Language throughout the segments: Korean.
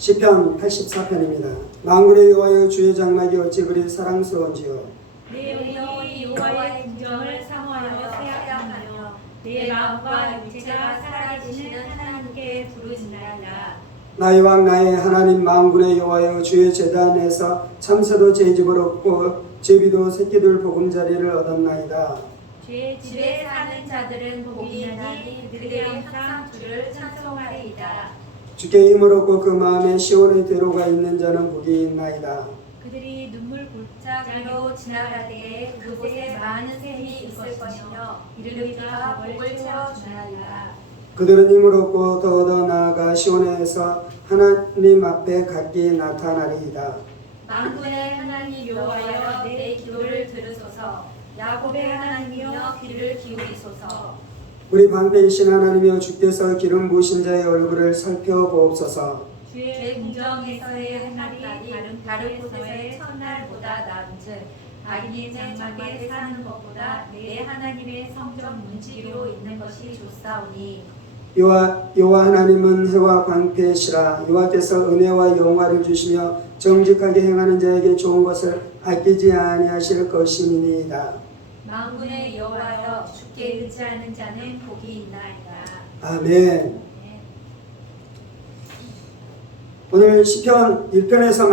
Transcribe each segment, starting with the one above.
시편 84편입니다. 만군의 여호와여 주의 장막이 어찌 그리 사랑스러운지요. 내 영혼이 여호와의 궁정을 사모하여 생각하며 내 마음과 육체가 살아계시는 하나님께 부르짖나이다. 나의 왕 나의 하나님 만군의 여호와여 주의 제단에서 참새도 제 집을 얻고 제비도 새끼들 보금자리를 얻었나이다. 주의 집에 사는 자들은 복이 있나니 그들이 항상 주를 찬송하리이다. 주께 힘을 얻고 그 마음에 시온의 대로가 있는 자는 복이 있나이다. 그들이 눈물 골짜기로 지나가되 그곳에 많은 샘이 있을 것이며 이르기가 복을 채워주나이다. 그들은 힘을 얻고 더 나아가 시온에서 하나님 앞에 각기 나타나리이다. 만군의 하나님 여호와여 내 기도를 들으소서. 야곱의 하나님이여 귀를 기울이소서. 우리 방패이신 하나님이여 주께서 기름 부으신 자의 얼굴을 살펴보옵소서. 주의 궁정에서의 한 날이 다른 곳에서의 첫날보다 나은즉 악인의 장막에 사는 것보다 내 하나님의 성전 문지기로 있는 것이 좋사오니. 여호와 하나님은 해와 방패시라. 여호와께서 은혜와 영화를 주시며 정직하게 행하는 자에게 좋은 것을 아끼지 아니하실 것이니이다. 만군의 여호와여 주께 의지하는 자는 복이 있나이다. 아멘. 오늘 시편 1편에서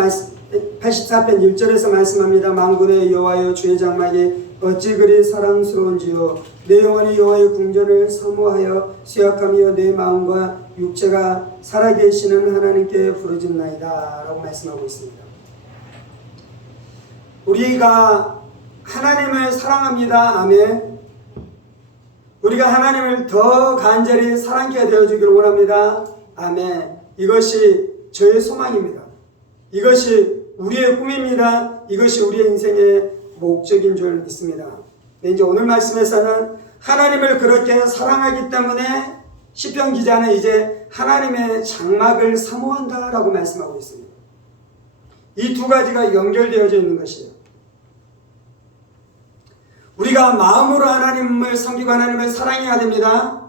84편 1절에서 말씀합니다. 만군의 여호와여 주의 장막이 어찌 그리 사랑스러운지요. 내 영혼이 여호와의 궁전을 사모하여 수약하며 내 마음과 육체가 살아계시는 하나님께 부르짖나이다 라고 말씀하고 있습니다. 우리가 하나님을 사랑합니다. 아멘. 우리가 하나님을 더 간절히 사랑케 되어주기를 원합니다. 아멘. 이것이 저의 소망입니다. 이것이 우리의 꿈입니다. 이것이 우리의 인생의 목적인 줄 믿습니다. 네, 이제 오늘 말씀에서는 하나님을 그렇게 사랑하기 때문에 시편 기자는 이제 하나님의 장막을 사모한다라고 말씀하고 있습니다. 이 두 가지가 연결되어져 있는 것이에요. 우리가 마음으로 하나님을 섬기고 하나님을 사랑해야 됩니다.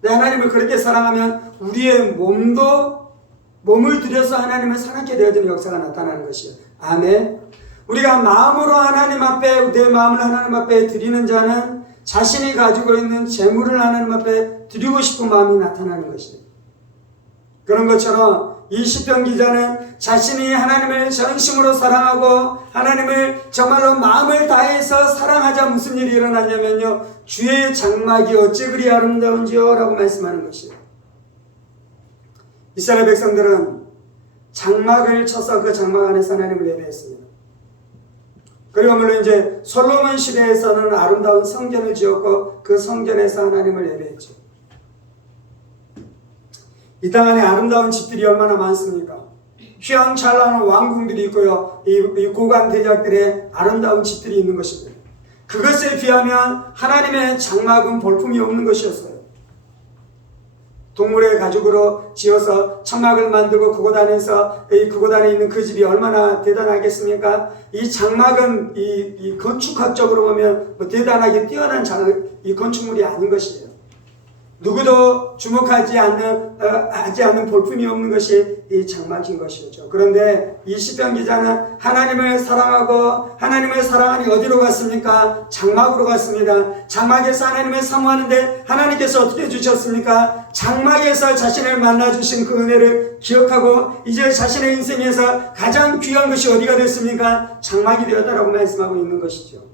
네, 하나님을 그렇게 사랑하면 우리의 몸을 들여서 하나님을 사랑하게 되어지는 역사가 나타나는 것이에요. 아멘. 우리가 마음으로 하나님 앞에 내 마음을 하나님 앞에 드리는 자는 자신이 가지고 있는 재물을 하나님 앞에 드리고 싶은 마음이 나타나는 것이에요. 그런 것처럼 이 시편 기자는 자신이 하나님을 전심으로 사랑하고 하나님을 정말로 마음을 다해서 사랑하자 무슨 일이 일어났냐면요. 주의 장막이 어찌 그리 아름다운지요 라고 말씀하는 것이에요. 이스라엘 백성들은 장막을 쳐서 그 장막 안에서 하나님을 예배했습니다. 그리고 물론 이제 솔로몬 시대에서는 아름다운 성전을 지었고 그 성전에서 하나님을 예배했죠. 이 땅 안에 아름다운 집들이 얼마나 많습니까? 휘황찬란한 왕궁들이 있고요. 이 고관 대작들의 아름다운 집들이 있는 것입니다. 그것에 비하면 하나님의 장막은 볼품이 없는 것이었어요. 동물의 가죽으로 지어서 천막을 만들고 그곳 안에 있는 그 집이 얼마나 대단하겠습니까? 이 장막은 이 건축학적으로 보면 대단하게 뛰어난 이 건축물이 아닌 것이에요. 누구도 주목하지 않는 볼품이 없는 것이 이 장막인 것이었죠. 그런데 이 시편 기자는 하나님을 사랑하고 하나님을 사랑하니 어디로 갔습니까? 장막으로 갔습니다. 장막에서 하나님을 사모하는데 하나님께서 어떻게 주셨습니까? 장막에서 자신을 만나주신 그 은혜를 기억하고 이제 자신의 인생에서 가장 귀한 것이 어디가 됐습니까? 장막이 되었다라고 말씀하고 있는 것이죠.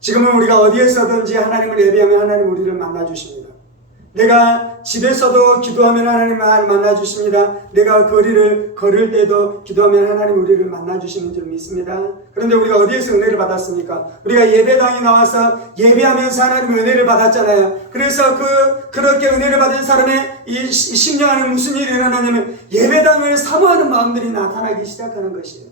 지금은 우리가 어디에서든지 하나님을 예배하면 하나님 우리를 만나주십니다. 내가 집에서도 기도하면 하나님 만나주십니다. 내가 거리를 걸을 때도 기도하면 하나님 우리를 만나주시는 줄 믿습니다. 그런데 우리가 어디에서 은혜를 받았습니까? 우리가 예배당에 나와서 예배하면서 하나님의 은혜를 받았잖아요. 그래서 그렇게 은혜를 받은 사람의 이 심령 안에 무슨 일이 일어나냐면 예배당을 사모하는 마음들이 나타나기 시작하는 것이에요.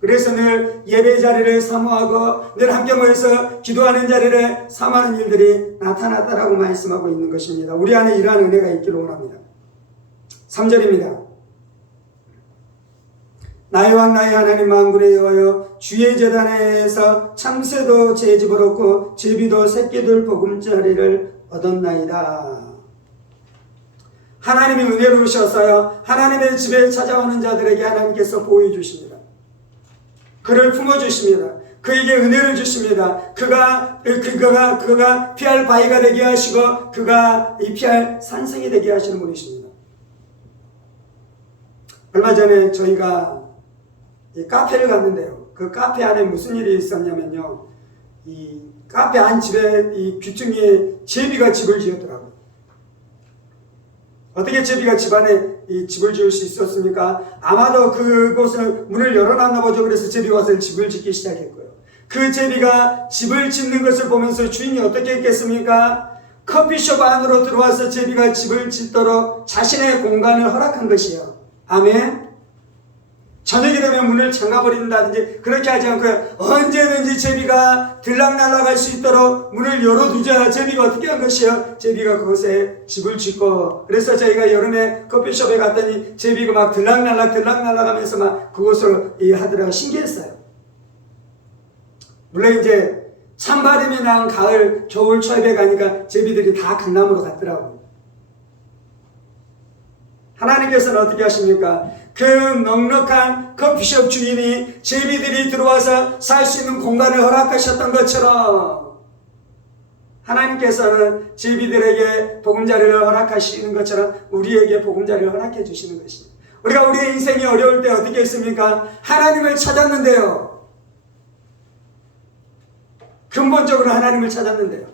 그래서 늘 예배 자리를 사모하고 늘 함께 모여서 기도하는 자리를 사모하는 일들이 나타났다라고 말씀하고 있는 것입니다. 우리 안에 이러한 은혜가 있기를 원합니다. 3절입니다. 나의 왕 나의 하나님 만군의 여호와여 주의 제단에서 참새도 제 집을 얻고 제비도 새끼들 보금자리를 얻었나이다. 하나님이 은혜로우셔서요, 하나님의 집에 찾아오는 자들에게 하나님께서 보호해 주십니다. 그를 품어주십니다. 그에게 은혜를 주십니다. 그가 피할 바위가 되게 하시고 그가 이 피할 산성이 되게 하시는 분이십니다. 얼마 전에 저희가 이 카페를 갔는데요. 그 카페 안에 무슨 일이 있었냐면요, 이 카페 안 집에 이 귀퉁이에 제비가 집을 지었더라고요. 어떻게 제비가 집 안에 이 집을 지을 수 있었습니까? 아마도 그곳을 문을 열어놨나 보죠. 그래서 제비가 와서 집을 짓기 시작했고요. 그 제비가 집을 짓는 것을 보면서 주인이 어떻게 했겠습니까? 커피숍 안으로 들어와서 제비가 집을 짓도록 자신의 공간을 허락한 것이요. 아멘. 저녁이 되면 문을 잠가버린다든지 그렇게 하지 않고 언제든지 제비가 들락날락할 수 있도록 문을 열어두자. 제비가 어떻게 한 것이요? 제비가 그곳에 집을 짓고, 그래서 저희가 여름에 커피숍에 갔더니 제비가 막 들락날락 하면서 막 그곳을 하더라고. 신기했어요. 물론 이제 찬바람이 난 가을, 겨울, 초입에 가니까 제비들이 다 강남으로 갔더라고요. 하나님께서는 어떻게 하십니까? 그 넉넉한 커피숍 주인이 제비들이 들어와서 살 수 있는 공간을 허락하셨던 것처럼 하나님께서는 제비들에게 보금자리를 허락하시는 것처럼 우리에게 보금자리를 허락해 주시는 것입니다. 우리가 우리의 인생이 어려울 때 어떻게 했습니까? 하나님을 찾았는데요. 근본적으로 하나님을 찾았는데요.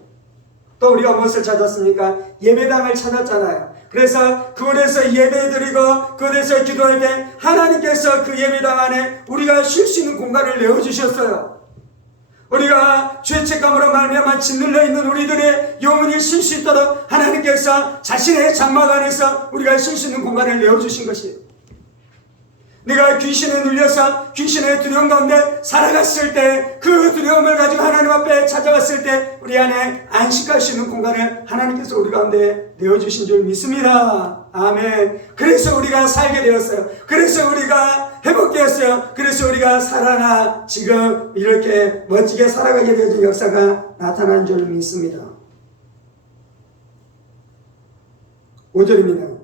또 우리가 무엇을 찾았습니까? 예배당을 찾았잖아요. 그래서 그곳에서 예배드리고 그곳에서 기도할 때 하나님께서 그 예배당 안에 우리가 쉴 수 있는 공간을 내어주셨어요. 우리가 죄책감으로 말미암아 짓눌려 있는 우리들의 영혼이 쉴 수 있도록 하나님께서 자신의 장막 안에서 우리가 쉴 수 있는 공간을 내어주신 것이에요. 내가 귀신에 눌려서 귀신의 두려움 가운데 살아갔을 때 그 두려움을 가지고 하나님 앞에 찾아왔을 때 우리 안에 안식할 수 있는 공간을 하나님께서 우리 가운데 내어주신 줄 믿습니다. 아멘. 그래서 우리가 살게 되었어요. 그래서 우리가 회복되었어요. 그래서 우리가 살아나 지금 이렇게 멋지게 살아가게 되어진 역사가 나타난 줄 믿습니다. 5절입니다.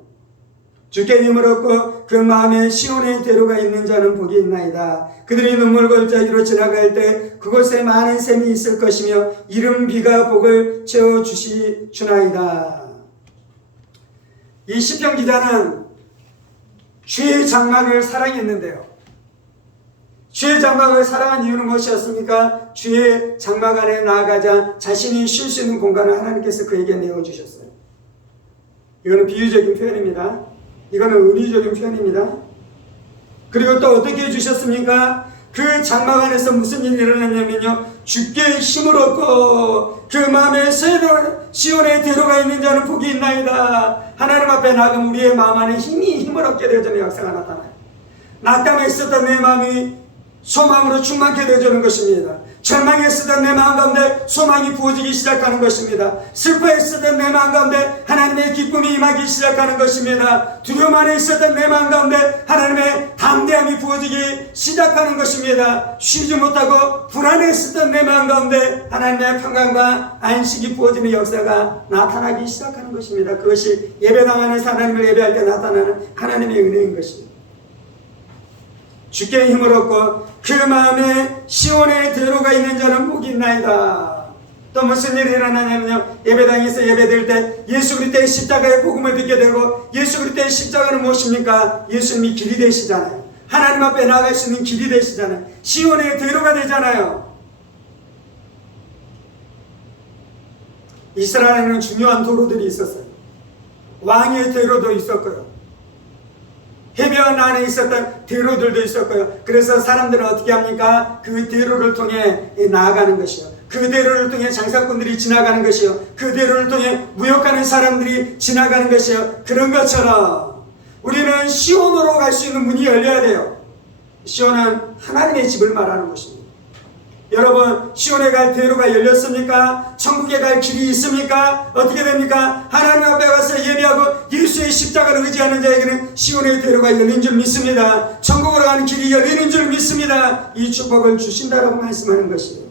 주께 힘을 얻고 그 마음에 시온의 대로가 있는 자는 복이 있나이다. 그들이 눈물 골짜기로 지나갈 때 그곳에 많은 샘이 있을 것이며 이른 비가 복을 채워주나이다. 이 시편 기자는 주의 장막을 사랑했는데요. 주의 장막을 사랑한 이유는 무엇이었습니까? 주의 장막 안에 나아가자 자신이 쉴 수 있는 공간을 하나님께서 그에게 내어주셨어요. 이거는 비유적인 표현입니다. 이거는 은유적인 표현입니다. 그리고 또 어떻게 해주셨습니까? 그 장막 안에서 무슨 일이 일어났냐면요, 주께 힘을 얻고 그 마음에 시온의 대로가 있는 자는 복이 있나이다. 하나님 앞에 나가면 우리의 마음 안에 힘을 얻게 되어지는 역사가 나타나요. 낙담했었던 내 마음이 소망으로 충만케 되어지는 것입니다. 절망했었던 내 마음 가운데 소망이 부어지기 시작하는 것입니다. 슬퍼했었던 내 마음 가운데 하나님의 기쁨이 임하기 시작하는 것입니다. 두려움 안에 있었던 내 마음 가운데 하나님의 담대함이 부어지기 시작하는 것입니다. 쉬지 못하고 불안했었던 내 마음 가운데 하나님의 평강과 안식이 부어지는 역사가 나타나기 시작하는 것입니다. 그것이 예배당 안에서 하나님을 예배할 때 나타나는 하나님의 은혜인 것입니다. 주께 힘을 얻고 그 마음에 시온의 대로가 있는 자는 복이 있나이다. 또 무슨 일이 일어나냐면요, 예배당에서 예배될 때 예수 그리스도의 십자가의 복음을 듣게 되고, 예수 그리스도의 십자가는 무엇입니까? 예수님이 길이 되시잖아요. 하나님 앞에 나아갈 수 있는 길이 되시잖아요. 시온의 대로가 되잖아요. 이스라엘에는 중요한 도로들이 있었어요. 왕의 대로도 있었고요, 해변 안에 있었던 대로들도 있었고요. 그래서 사람들은 어떻게 합니까? 그 대로를 통해 나아가는 것이요, 그 대로를 통해 장사꾼들이 지나가는 것이요, 그 대로를 통해 무역하는 사람들이 지나가는 것이요. 그런 것처럼 우리는 시온으로 갈 수 있는 문이 열려야 돼요. 시온은 하나님의 집을 말하는 것입니다. 여러분, 시온에 갈 대로가 열렸습니까? 천국에 갈 길이 있습니까? 어떻게 됩니까? 하나님 앞에 가서 예배하고 예수의 십자가를 의지하는 자에게는 시온의 대로가 열린 줄 믿습니다. 천국으로 가는 길이 열리는 줄 믿습니다. 이 축복을 주신다라고 말씀하는 것이에요.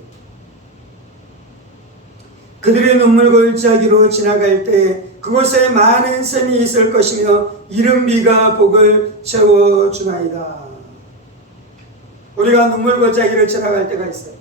그들의 눈물 골짜기로 지나갈 때 그곳에 많은 샘이 있을 것이며 이른 비가 복을 채워주나이다. 우리가 눈물 골짜기를 지나갈 때가 있어요.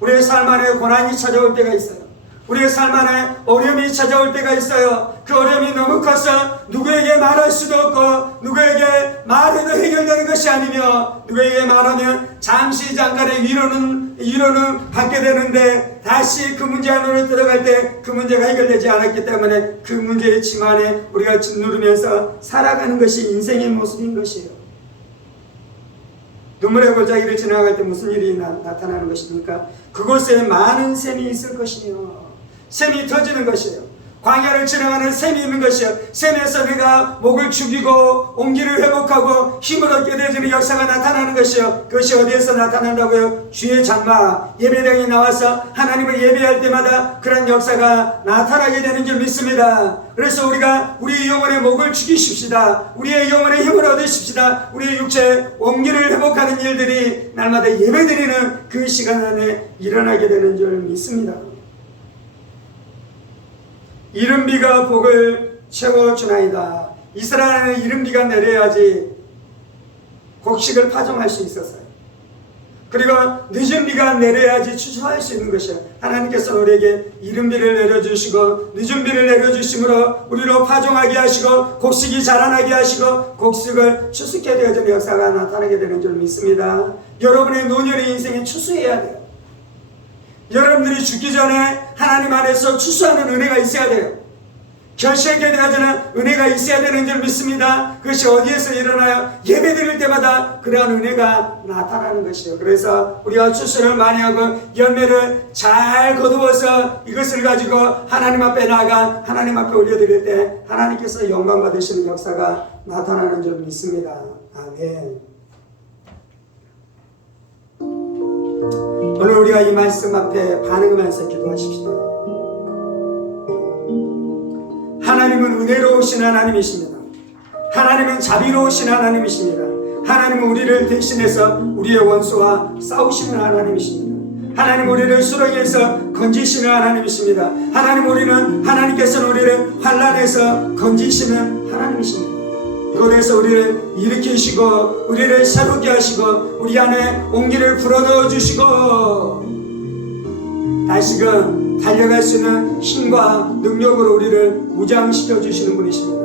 우리의 삶 안에 고난이 찾아올 때가 있어요. 우리의 삶 안에 어려움이 찾아올 때가 있어요. 그 어려움이 너무 커서 누구에게 말할 수도 없고 누구에게 말해도 해결되는 것이 아니며 누구에게 말하면 잠깐의 위로는 받게 되는데 다시 그 문제 안으로 들어갈 때 그 문제가 해결되지 않았기 때문에 그 문제의 짐 안에 우리가 짓누르면서 살아가는 것이 인생의 모습인 것이에요. 눈물의 골짜기를 지나갈 때 무슨 일이 나타나는 것입니까? 그곳에 많은 샘이 있을 것이며 샘이 터지는 것이에요. 광야를 지나가는 샘이 있는 것이에요. 샘에서 내가 목을 죽이고 온기를 회복하고 힘을 얻게 되는 역사가 나타나는 것이에요. 그것이 어디에서 나타난다고요? 주의 장막, 예배당에 나와서 하나님을 예배할 때마다 그런 역사가 나타나게 되는 줄 믿습니다. 그래서 우리가 우리의 영혼의 목을 죽이십시다. 우리의 영혼의 힘을 얻으십시다. 우리의 육체의 온기를 회복하는 일들이 날마다 예배드리는 그 시간 안에 일어나게 되는 줄 믿습니다. 이른 비가 복을 채워주나이다. 이스라엘에는 이른 비가 내려야지 곡식을 파종할 수 있었어요. 그리고 늦은 비가 내려야지 추수할 수 있는 것이에요. 하나님께서 우리에게 이른 비를 내려주시고 늦은 비를 내려주심으로 우리로 파종하게 하시고 곡식이 자라나게 하시고 곡식을 추수케 되어지는 역사가 나타나게 되는 줄 믿습니다. 여러분의 노년의 인생에 추수해야 돼요. 여러분들이 죽기 전에 하나님 안에서 추수하는 은혜가 있어야 돼요. 결실하게 되어지는 은혜가 있어야 되는 줄 믿습니다. 그것이 어디에서 일어나요? 예배 드릴 때마다 그러한 은혜가 나타나는 것이에요. 그래서 우리가 추수를 많이 하고 열매를 잘 거두어서 이것을 가지고 하나님 앞에 나아가 하나님 앞에 올려드릴 때 하나님께서 영광 받으시는 역사가 나타나는 줄 믿습니다. 아멘. 오늘 우리가 이 말씀 앞에 반응하면서 기도하십시다. 하나님은 은혜로우신 하나님이십니다. 하나님은 자비로우신 하나님이십니다. 하나님은 우리를 대신해서 우리의 원수와 싸우시는 하나님이십니다. 하나님 우리를 수렁에서 건지시는 하나님이십니다. 하나님께서는 우리를 환난에서 건지시는 하나님이십니다. 그래서 우리를 일으키시고 우리를 새롭게 하시고 우리 안에 온기를 불어넣어 주시고 다시금 달려갈 수 있는 힘과 능력으로 우리를 무장시켜 주시는 분이십니다.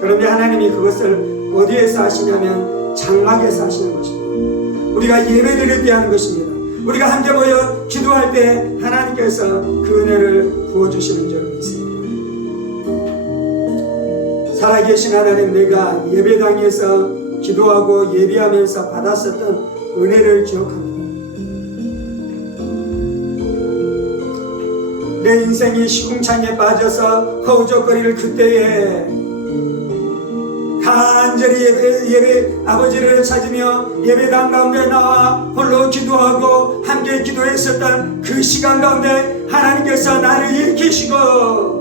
그런데 하나님이 그것을 어디에서 하시냐면 장막에서 하시는 것입니다. 우리가 예배드릴 때 하는 것입니다. 우리가 함께 모여 기도할 때 하나님께서 그 은혜를 부어주시는 줄 믿습니다. 살아계신 하나님, 내가 예배당에서 기도하고 예배하면서 받았었던 은혜를 기억합니다. 내 인생이 시궁창에 빠져서 허우적거릴 그때에 간절히 아버지를 찾으며 예배당 가운데 나와 홀로 기도하고 함께 기도했었던 그 시간 가운데 하나님께서 나를 일으키시고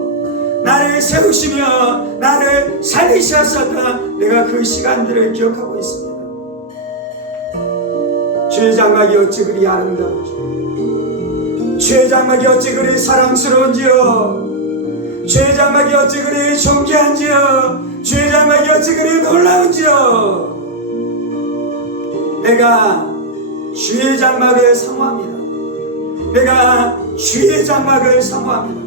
나를 세우시며 나를 살리셨었던 내가 그 시간들을 기억하고 있습니다. 주의 장막이 어찌 그리 아름다운지, 주의 장막이 어찌 그리 사랑스러운지요, 주의 장막이 어찌 그리 존귀한지요, 주의 장막이 어찌 그리 놀라운지요. 내가 주의 장막을 사모합니다. 내가 주의 장막을 사모합니다.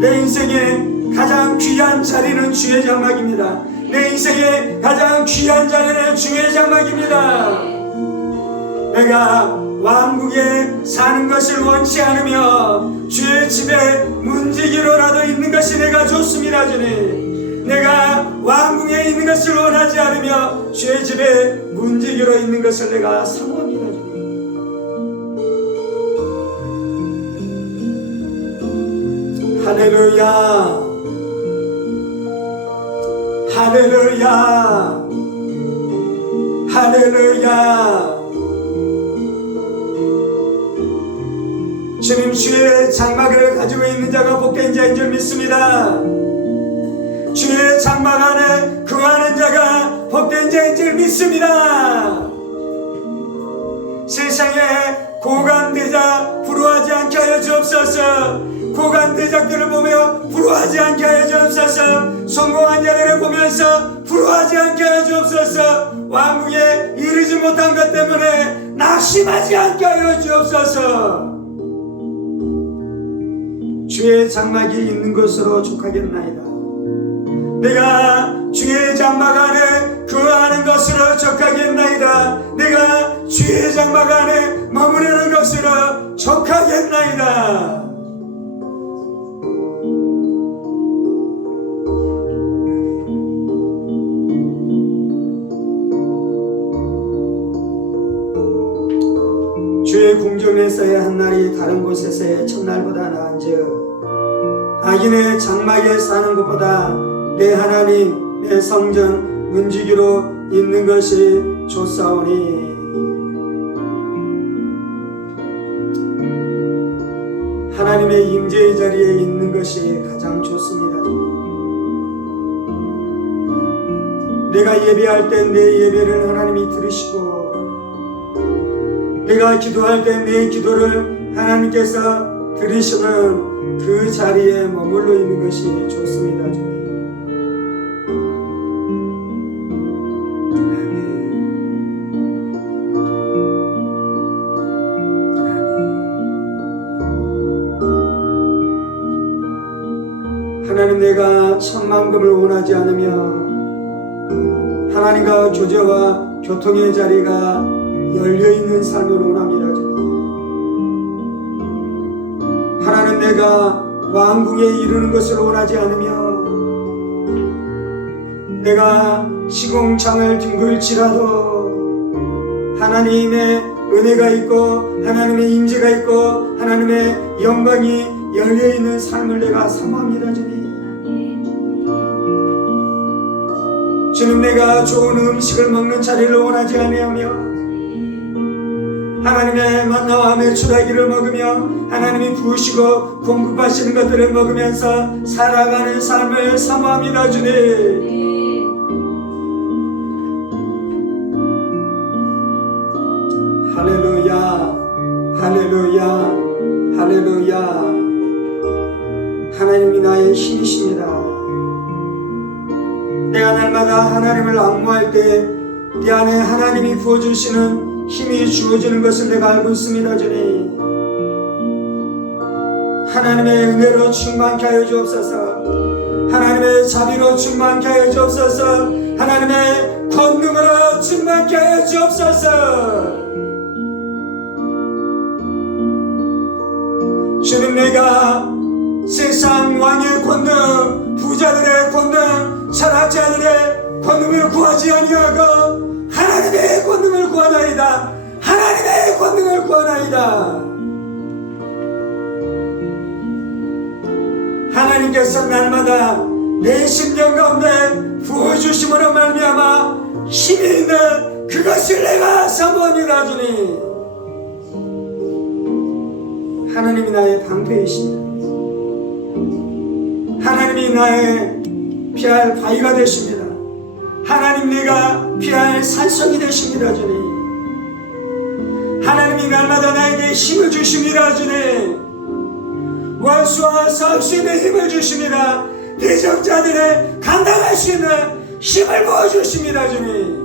내 인생의 가장 귀한 자리는 주의 장막입니다. 내 인생의 가장 귀한 자리는 주의 장막입니다. 내가 왕국에 사는 것을 원치 않으며 주의 집에 문지기로라도 있는 것이 내가 좋습니다. 주님, 내가 왕궁에 있는 것을 원하지 않으며 주의 집에 문지기로 있는 것을 내가 사모합니다. 주님, 할렐루야, 할렐루야, 할렐루야. 주님, 주의 장막을 가지고 있는 자가 복된 자인 줄 믿습니다. 주의 장막 안에 거하는 자가 복된 자인 줄 믿습니다. 세상에 고관되자 부러워하지 않게 하여 주옵소서. 고관 대작들을 보며 부러워하지 않게 하여 주옵소서. 성공한 자들을 보면서 부러워하지 않게 하여 주옵소서. 왕궁에 이르지 못한 것 때문에 낙심하지 않게 하여 주옵소서. 주의 장막이 있는 것으로 족하겠나이다. 내가 주의 장막 안에 거하는 것으로 족하겠나이다. 내가 주의 장막 안에 머무르는 것으로 족하겠나이다. 주의 궁정에서의 한 날이 다른 곳에서의 첫날보다 나은즉 악인의 장막에 사는 것보다 내 하나님 내 성전 문지기로 있는 것이 좋사오니 하나님의 임재의 자리에 있는 것이 가장 좋습니다. 내가 예배할 때 내 예배를 하나님이 들으시고 내가 기도할 때 내 기도를 하나님께서 들으시는 그 자리에 머물러 있는 것이 좋습니다. 하나님, 내가 천만금을 원하지 않으며 하나님과 교제와 교통의 자리가 열려있는 삶을 원합니다. 하나님, 내가 왕궁에 이르는 것을 원하지 않으며 내가 시공창을 뒹굴지라도 하나님의 은혜가 있고 하나님의 임재가 있고 하나님의 영광이 열려있는 삶을 내가 사모합니다. 주님, 내가 좋은 음식을 먹는 자리를 원하지 아니하며 하나님의 만나와 메추라기를 먹으며 하나님이 부으시고 공급하시는 것들을 먹으면서 살아가는 삶을 사모합니다. 주님, 할렐루야, 할렐루야, 할렐루야. 하나님이 나의 힘이십니다. 내가 날마다 하나님을 악무할 때 내 안에 하나님이 부어주시는 힘이 주어지는 것을 내가 알고 있습니다. 주님, 하나님의 은혜로 충만케 하여 주옵소서. 하나님의 자비로 충만케 하여 주옵소서. 하나님의 권능으로 충만케 하여 주옵소서. 주님, 내가 세상 왕의 권능, 부자들의 권능, 철학자들의 권능을 구하지 아니하고 하나님의 권능을 구하나이다. 하나님의 권능을 구하나이다. 하나님께서 날마다 내 심령 가운데 부어주심으로 말미암아 힘이 있는 그것을 내가 사모합니다. 주님, 하나님이 나의 방패이십니다. 하나님이 나의 피할 바위가 되십니다. 하나님, 내가 피할 산성이 되십니다. 주님, 하나님이 날마다 나에게 힘을 주십니다. 주님, 원수와 싸울 수 있는 힘을 주십니다. 대적자들의 감당할 수 있는 힘을 부어주십니다. 주님,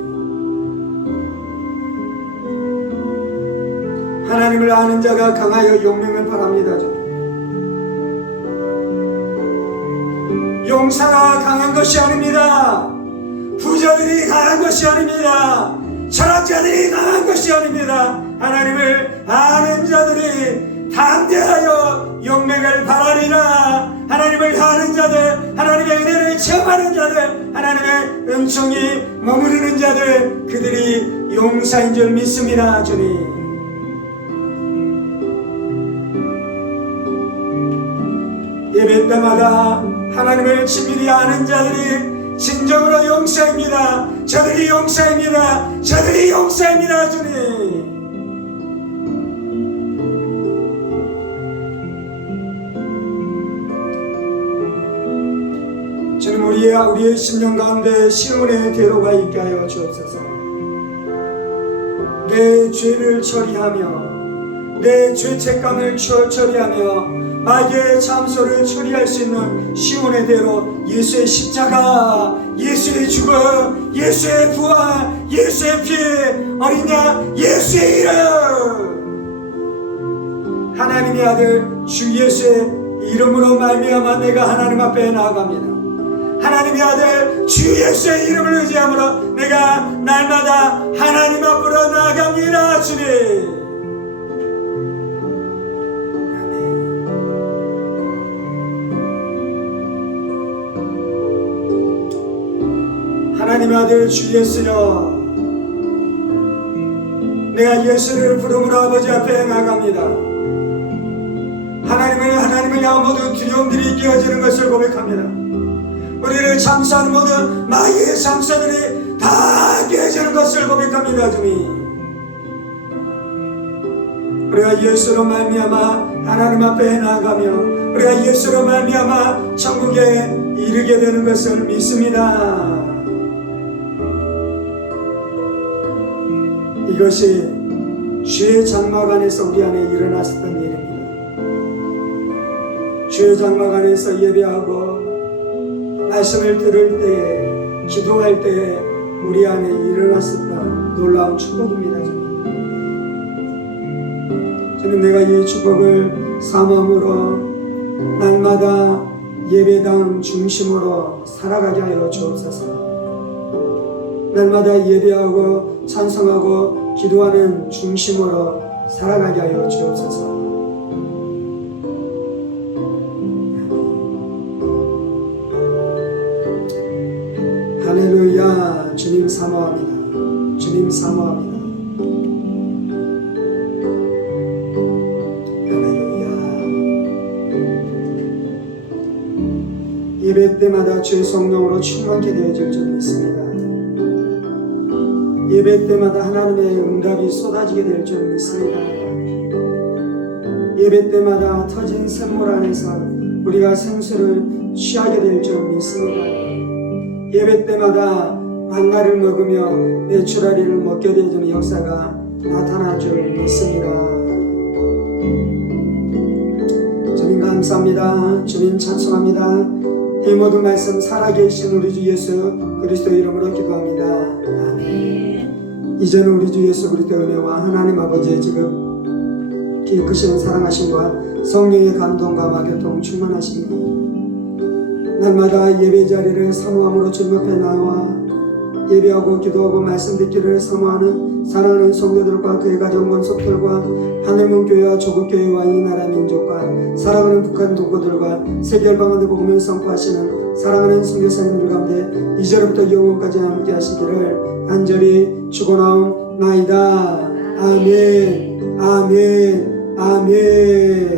하나님을 아는 자가 강하여 용맹을 바랍니다. 주님, 용사가 강한 것이 아닙니다. 부자들이 강한 것이 아닙니다. 철학자들이 강한 것이 아닙니다. 하나님을 아는 자들이 담대하여 용맹을 바라리라. 하나님을 아는 자들, 하나님의 은혜를 체험하는 자들, 하나님의 은총이 머무르는 자들, 그들이 용사인 줄 믿습니다. 주님, 예배 때마다 하나님을 친밀히 아는 자들이 진정으로 용사입니다. 저들이 용사입니다. 저들이 용사입니다. 주님, 주님, 우리의 심령 가운데 시온의 대로가 있게 하여 주옵소서. 내 죄를 처리하며 내 죄책감을 처리하며 마귀의 참소를 처리할 수 있는 시온의 대로 예수의 십자가, 예수의 죽음, 예수의 부활, 예수의 피, 어린 양 예수의 이름, 하나님의 아들 주 예수의 이름으로 말미암아 내가 하나님 앞에 나아갑니다. 하나님의 아들 주 예수의 이름을 의지함으로 내가 날마다 하나님 앞으로 나아갑니다. 주님, 하나님의 아들 주 예수여, 내가 예수를 부름으로 아버지 앞에 나갑니다. 하나님을 향한 모든 두려움들이 깨어지는 것을 고백합니다. 우리를 참수하는 모든 마귀의 참사들이 다 깨어지는 것을 고백합니다. 주님, 우리가 예수로 말미암아 하나님 앞에 나아가며 우리가 예수로 말미암아 천국에 이르게 되는 것을 믿습니다. 이것이 주의 장막 안에서 우리 안에 일어났었던 일입니다. 주의 장막 안에서 예배하고 말씀을 들을 때에, 기도할 때에 우리 안에 일어났었던 놀라운 축복입니다. 저는 내가 이 축복을 사모함으로 날마다 예배당 중심으로 살아가게 하여 주옵소서. 날마다 예배하고 찬송하고 기도하는 중심으로 살아가게 하여 주옵소서. 할렐루야. 주님 사모합니다. 주님 사모합니다. 할렐루야. 예배 때마다 주의 성령으로 충만케 되어질 줄 믿습니다. 예배 때마다 하나님의 응답이 쏟아지게 될 줄 믿습니다. 예배 때마다 터진 샘물 안에서 우리가 생수를 취하게 될 줄 믿습니다. 예배 때마다 만나를 먹으며 메추라리를 먹게 되는 역사가 나타날 줄 믿습니다. 주님 감사합니다. 주님 찬송합니다. 이 모든 말씀 살아계신 우리 주 예수 그리스도 이름으로 기도합니다. 아멘. 이제는 우리 주 예수 그리스도의 은혜와 하나님 아버지의 지극 크신 사랑하심과 성령의 감동과 교통 충만하심이 날마다 예배 자리를 사모함으로 주님 앞에 나와 예배하고 기도하고 말씀 듣기를 사모하는 사랑하는 성도들과 그의 가정 권속들과 하늘문교회와 조국교회와 이 나라 민족과 사랑하는 북한 동포들과 세계열방한테 복음을 선포하시는 사랑하는 선교사님들 가운데 이제로부터 영원까지 함께 하시기를 간절히 축원하옵나이다. 아멘. 아멘. 아멘.